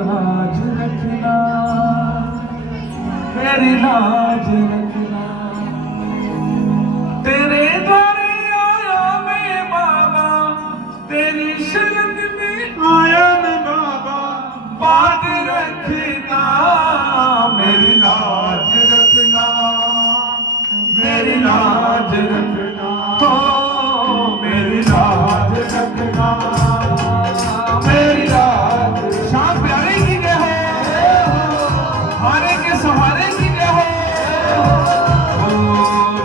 लाज रखना, मेरी लाज रखना। तेरे द्वारे आया मैं बाबा, तेरी शरण में आया मैं बाबा। बात रखना, मेरी लाज रखना, मेरी लाज रखना, हो मेरी लाज रखना, मेरी लाज। शाम प्यारे की जय हो, हारे के सहारे की जय हो,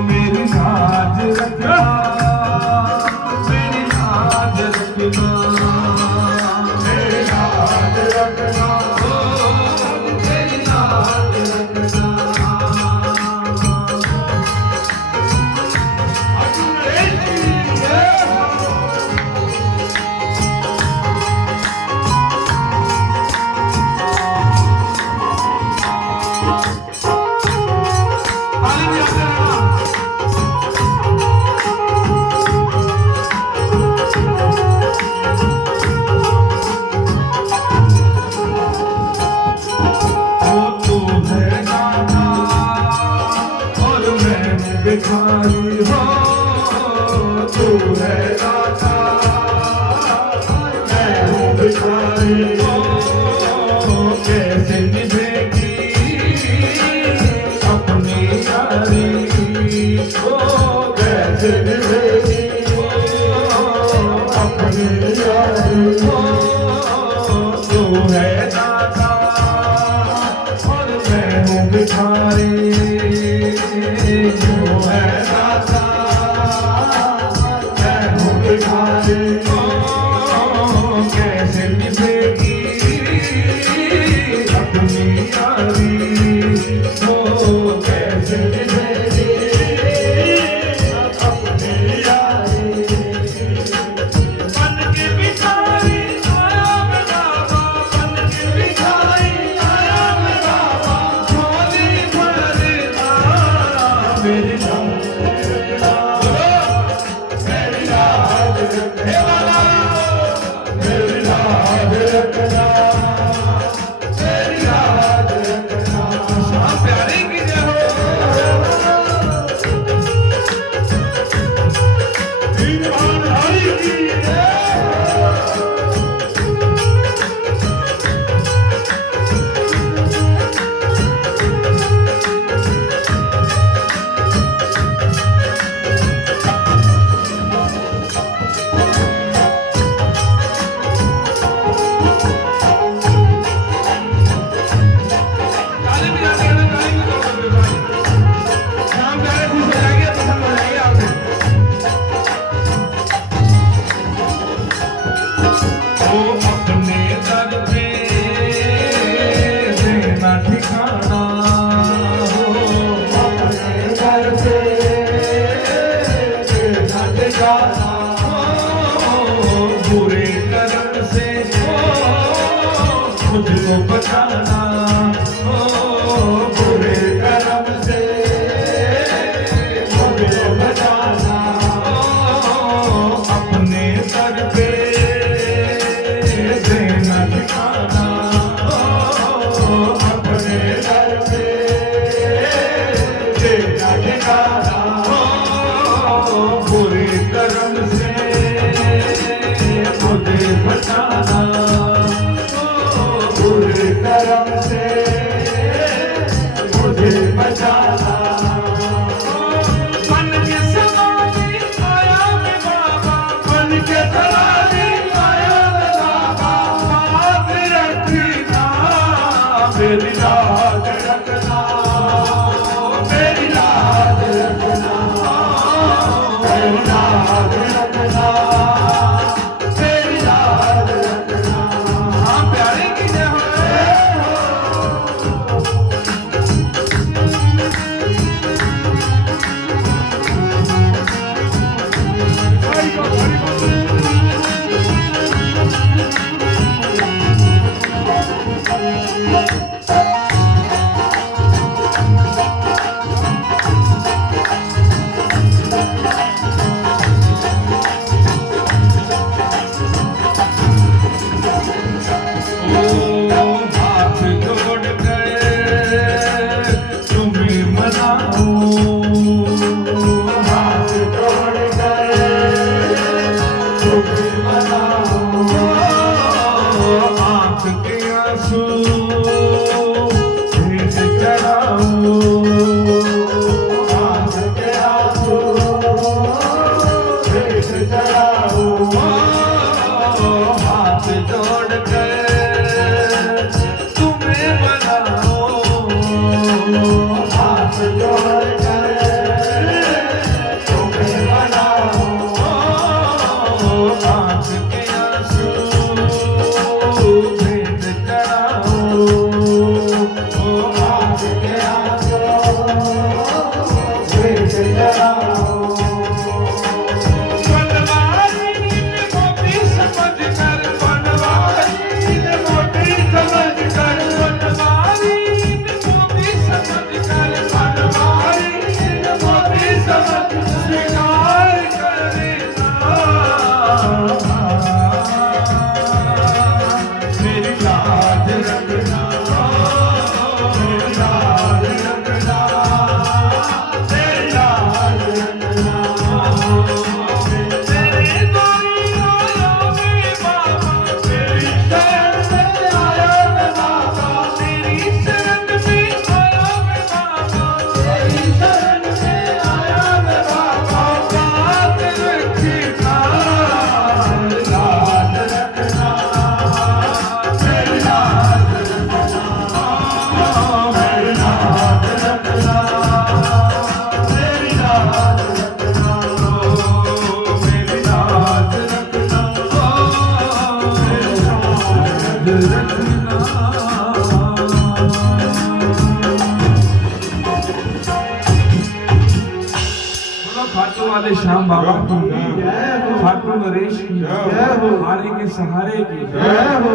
मेरी लाज रखना, मेरी लाज रखना, मेरी लाज रखना, मेरी लाज रखना। भिखारी हो तू है दाता, मैं हूँ भिखारी हो, कैसे निभेगी अपनी यारी, हो कैसे निभेगी अपनी यारी, हो तू है दाता और मैं हूँ भिखारी। कैसे निभेगी अपनी यारी, हो कैसे निभेगी अपनी यारी। बन के भिखारी आया मैं बाबा, बन के भिखारी आया मैं बाबा, झोली भरना मेरी लाज रखना, मेरी लाज रखना, मेरी लाज रखना, मेरी लाज रखना। शाम प्यारे की जय हो, दीवान हरि की जय। अपने दर पे देना ठिकाना, हो अपने दर पे देना ठिकाना, हो बुरे कर्म से मुझको बचाना, हो बुरे कर्म से मुझको बचाना, हो अपने दर पे देना ठिकाना, अपने दर पे देना ठिकाना, बुरे कर्म के आंसू भेंट चढ़ाऊं, आंख के आंसू भेंट चढ़ाऊं, हाथ जोड़ कर तुम्हें मनाऊं, हाथ जोड़ कर तुम्हें मनाऊं, आंख के आंसू भेंट चढ़ाऊं, आंख के आंसू भेंट चढ़ाऊं। बनवारी ने मोती समझ कर, बनवारी ने मोती समझ कर, बनवारी ने मोती समझ कर, बनवारी ने मोती समझ स्वीकार करेगा, मेरी लाज रखना, मेरी लाज रखना, मेरी लाज रखना, तेरे दाई आया मैं बाबा, तेरी शरण में आया मैं बाबा, तेरी शरण में आया मैं बाबा, तेरी शरण में आया मैं बाबा, बात रखना, लाज रखना, मेरी लाज रखना, मेरी लाज रखना, मेरी लाज रखना, मेरी लाज रखना, मेरी लाज रखना। बोलो खाटू वाले श्याम बाबा की जय हो, खाटू नरेश की जय हो, हारे के सहारे की जय हो।